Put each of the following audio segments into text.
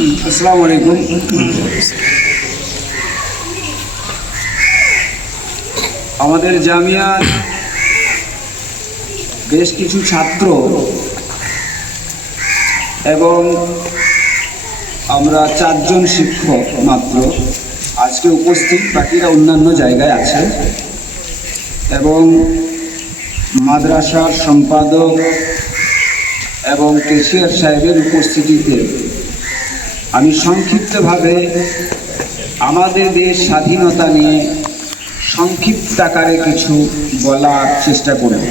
আসসালামু আলাইকুম। আমাদের জামিয়ার বেশ কিছু ছাত্র এবং আমরা চারজন শিক্ষক মাত্র আজকে উপস্থিত, বাকিরা অন্যান্য জায়গায় আছে এবং মাদ্রাসার সম্পাদক এবং কেশিয়ার সাহেবের উপস্থিতিতে আমি সংক্ষিপ্তভাবে আমাদের দেশ স্বাধীনতা নিয়ে সংক্ষিপ্ত আকারে কিছু বলার চেষ্টা করব।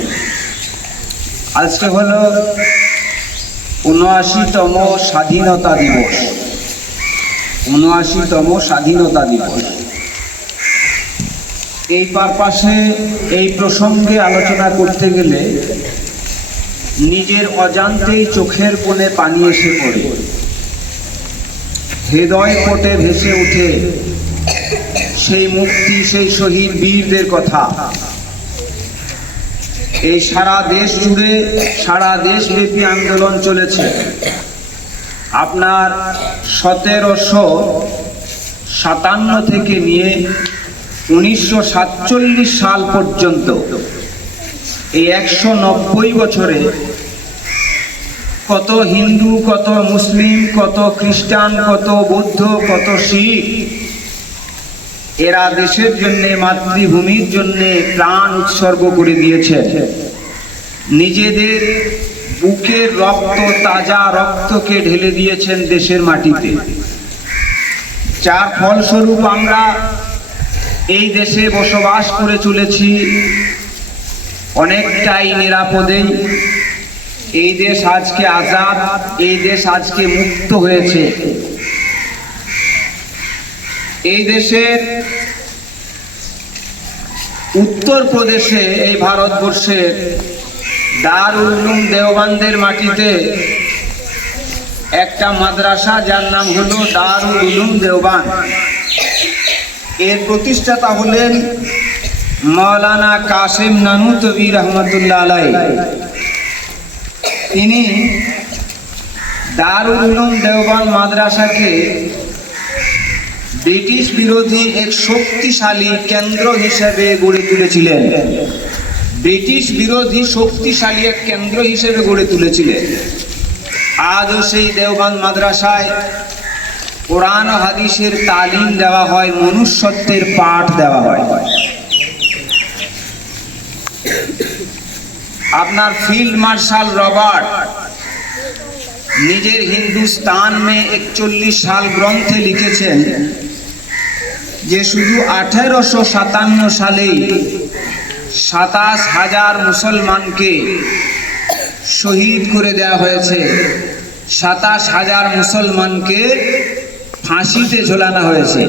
আজকে হলো উনআশিতম স্বাধীনতা দিবস। উনআশিতম স্বাধীনতা দিবস। এই পারপাশে এই প্রসঙ্গে আলোচনা করতে গেলে নিজের অজান্তেই চোখের কোণে পানি এসে পড়ে। হৃদয় কোটে ভেসে উঠে সেই মুক্তি, সেই শহীদ বীরদের কথা। এই সারা দেশ জুড়ে, সারা দেশব্যাপী আন্দোলন চলেছে। আপনার সতেরোশো সাতান্ন থেকে নিয়ে উনিশশো সাতচল্লিশ সাল পর্যন্ত এই একশো নব্বই বছরে কত হিন্দু, কত মুসলিম, কত খ্রিস্টান, কত বৌদ্ধ, কত শিখ। এরা দেশের জন্য, মাতৃভূমির জন্য প্রাণ উৎসর্গ করে দিয়েছে। নিজেদের বুকের রক্ত, তাজা রক্তকে ঢেলে দিয়েছেন দেশের মাটিতে। যার ফলস্বরূপ আমরা এই দেশে বসবাস করে চলেছি, অনেকটাই নিরাপদেই। এই দেশ আজকে আজাদ, এই দেশ আজকে মুক্ত হয়েছে। এই দেশের উত্তর প্রদেশে এই ভারতবর্ষের দার উলুম দেওবানদের মাটিতে একটা মাদ্রাসা, যার নাম হলো দারুল উলুম দেওবান এর প্রতিষ্ঠাতা হলেন মৌলানা কাসেম নানুতবি রহমতুল্লাহ আলাই তিনি দারুল উলুম দেওবান মাদ্রাসাকে ব্রিটিশ বিরোধী এক শক্তিশালী কেন্দ্র হিসেবে গড়ে তুলেছিলেন। ব্রিটিশ বিরোধী শক্তিশালী এক কেন্দ্র হিসেবে গড়ে তুলেছিলেন। আজও সেই দেওবান মাদ্রাসায় কোরআন হাদিসের তালিম দেওয়া হয়, মনুষ্যত্বের পাঠ দেওয়া হয়। আপনার ফিল্ড মার্শাল রবার্ট, নিজের হিন্দুস্তান মে একচল্লিশ সাল গ্রন্থে লিখেছেন যে শুধু আঠেরোশো সাতান্ন সালেই সাতাশ হাজার মুসলমানকে শহীদ করে দেওয়া হয়েছে। সাতাশ হাজার মুসলমানকে ফাঁসিতে ঝোলানো হয়েছে।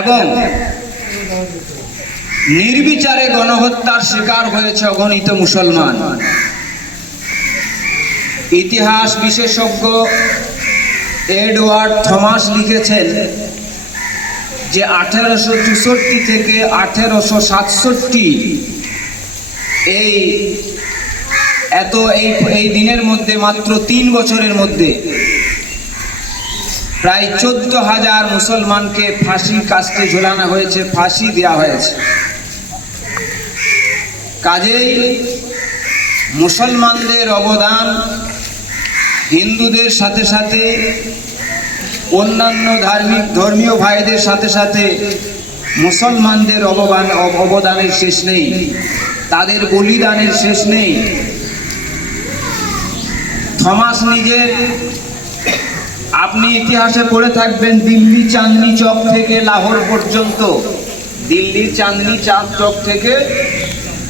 এবং নির্বিচারে গণহত্যার শিকার হয়েছে অগণিত মুসলমান। ইতিহাস বিশেষজ্ঞ এডওয়ার্ড থমাস লিখেছেন যে আঠেরোশো চৌষট্টি থেকে আঠেরোশো সাতষট্টি এই এত এই এই দিনের মধ্যে মাত্র তিন বছরের মধ্যে প্রায় চোদ্দ হাজার মুসলমানকে ফাঁসির কাস্তে ঝোলানো হয়েছে, ফাঁসি দেওয়া হয়েছে। কাজেই মুসলমানদের অবদান, হিন্দুদের সাথে সাথে, অন্যান্য ধার্মিক, ধর্মীয় ভাইদের সাথে সাথে মুসলমানদের অবদান অবদানের শেষ নেই, তাদের বলিদানের শেষ নেই। থমাস নিজের, আপনি ইতিহাসে পড়ে থাকবেন দিল্লি চাঁদনি চক থেকে লাহোর পর্যন্ত। দিল্লির চাঁদনি চাঁদ চক থেকে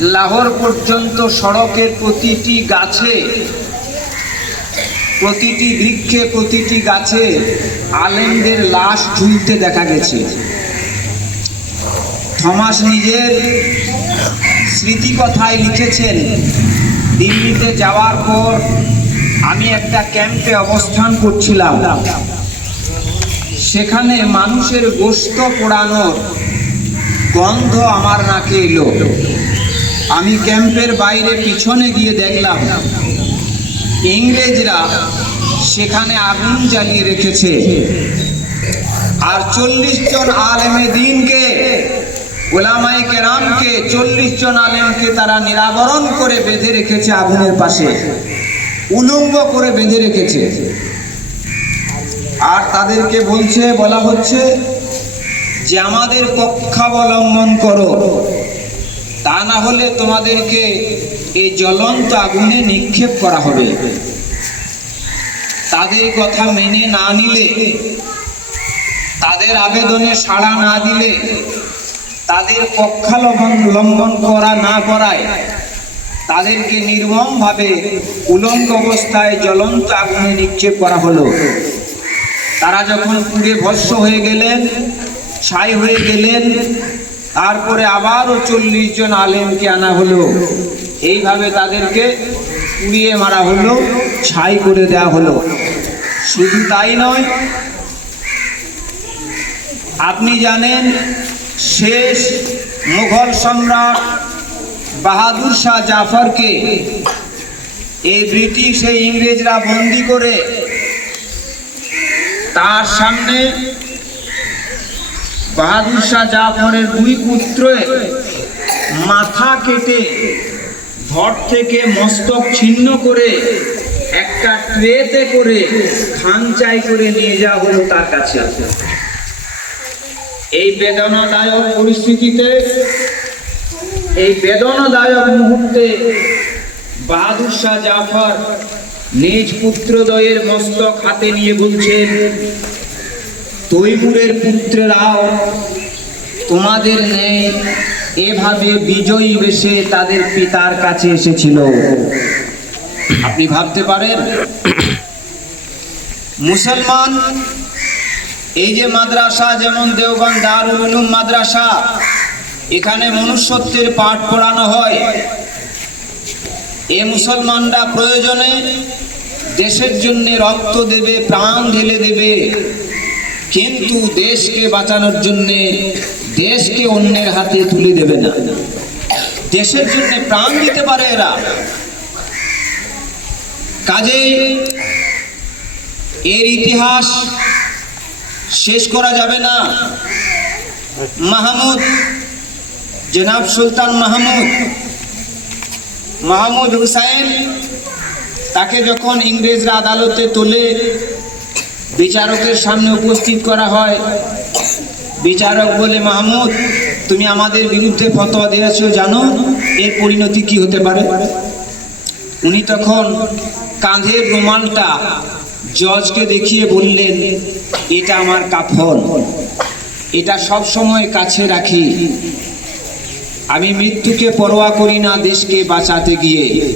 লাহোর পর্যন্ত সড়কের প্রতিটি গাছে, প্রতিটি বৃক্ষে, প্রতিটি গাছে আলেমদের লাশ ঝুলতে দেখা গেছে। থমাস নিজের স্মৃতিকথায় লিখেছেন, দিল্লিতে যাওয়ার পর আমি একটা ক্যাম্পে অবস্থান করছিলাম। সেখানে মানুষের গোস্ত পোড়ানোর গন্ধ আমার নাকে এলো। আমি ক্যাম্পের বাইরে পিছনে গিয়ে দেখলাম, ইংরেজরা সেখানে আগুন জ্বালিয়ে রেখেছে। আর চল্লিশ জন আলেমে দিনকে ওলামাই কেরামকে, চল্লিশ জন আলেমকে তারা নিরাবরণ করে বেঁধে রেখেছে আগুনের পাশে উলঙ্গ করে বেঁধে রেখেছে। আর তাদেরকে বলছে, বলা হচ্ছে যে আমাদের পক্ষাবলম্বন করো। তা না হলে তোমাদেরকে এই জ্বলন্ত আগুনে নিক্ষেপ করা হবে। তাদের কথা মেনে না নিলে, তাদের আবেদনে সাড়া না দিলে, তাদের পক্ষাবলম্বন করা না করায়, তাদেরকে নির্মমভাবে উলঙ্গ অবস্থায় জ্বলন্ত আগুনে নিক্ষেপ করা হলো। তারা যখন পুড়ে ভস্য হয়ে গেলেন, ছাই হয়ে গেলেন তারপরে আবারও চল্লিশ জন আলেমকে আনা হলো। এইভাবে তাদেরকে পুড়িয়ে মারা হলো, ছাই করে দেওয়া হলো। শুধু তাই নয়, আপনি জানেন, শেষ মুঘল সম্রাট বাহাদুর শাহ জাফরকে এই ব্রিটিশ, এই ইংরেজরা বন্দি করে তার সামনে বাহাদুর শাহ জাফরের দুই পুত্র মাথা কেটে ধর থেকে মস্তক ছিন্ন করে একটা ট্রেতে করে খানচাই করে নিয়ে যাওয়া হলো তার কাছে এই বেদনাদায়ক পরিস্থিতিতে, এই বেদনাদায়ক মুহূর্তে বাহাদুর শাহ জাফর নিজ পুত্রদয়ের মস্তক হাতে নিয়ে বলছেন তৈমুরের পুত্রেরাও তোমাদের নেই এভাবে বিজয়ী বেশে তাদের পিতার কাছে এসেছিল। আপনি ভাবতে পারেন, মুসলমান, এই যে মাদ্রাসা, যেমন দেওবন্দ দারুল উলুম মাদ্রাসা, এখানে মনুষ্যত্বের পাঠ পড়ানো হয়। এ মুসলমানরা প্রয়োজনে দেশের জন্য রক্ত দেবে, প্রাণ ঢেলে দেবে। কিন্তু দেশকে বাঁচানোর জন্য দেশকে অন্যের হাতে তুলে দেবে না। দেশের জন্য প্রাণ দিতে পারে এরা। কাজেই এর ইতিহাস শেষ করা যাবে না। মাহমুদ, জনাব সুলতান মাহমুদ মাহমুদ হুসাইন তাকে যখন ইংরেজরা আদালতে তোলে বিচারকের সামনে উপস্থিত করা হয়। বিচারক বলে, মাহমুদ, তুমি আমাদের বিরুদ্ধে ফতোয়া দিয়েছ, জানো এর পরিণতি কি হতে পারে? উনি তখন কাঁধের রুমালটা জজকে দেখিয়ে বললেন, এটা আমার কাফন। এটা সব সময় কাছে রাখি। আমি মৃত্যুকে পরোয়া করি না দেশকে বাঁচাতে গিয়ে।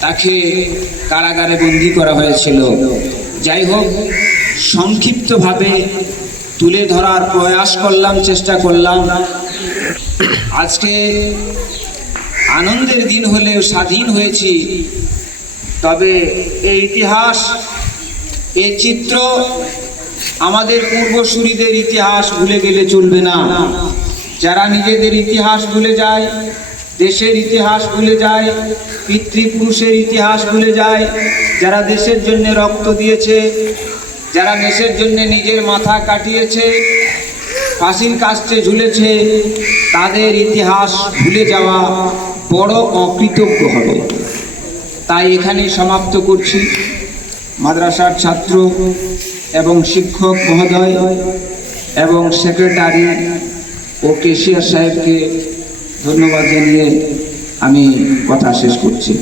তাকে কারাগারে বন্দি করা হয়েছিল। যাই হোক সংক্ষিপ্তভাবে তুলে ধরার প্রয়াস করলাম, চেষ্টা করলাম। আজকে আনন্দের দিন হলেও স্বাধীন হয়েছি। তবে এই ইতিহাস, এই চিত্র আমাদের পূর্বসূরিদের ইতিহাস ভুলে গেলে চলবে না। যারা নিজেদের ইতিহাস ভুলে যায় দেশের ইতিহাস ভুলে যায়, পিতৃপুরুষের ইতিহাস ভুলে যায়, যারা দেশের জন্য রক্ত দিয়েছে, যারা দেশের জন্য নিজের মাথা কাটিয়েছে ফাঁসির কাস্টে ঝুলেছে, তাদের ইতিহাস ভুলে যাওয়া বড় অকৃতজ্ঞ হবে। তাই এখানে সমাপ্ত করছি। মাদ্রাসার ছাত্র এবং শিক্ষক মহোদয় এবং সেক্রেটারি ও কেশিয়ার সাহেবকে ধন্যবাদ জানিয়ে আমি কথা শেষ করছি।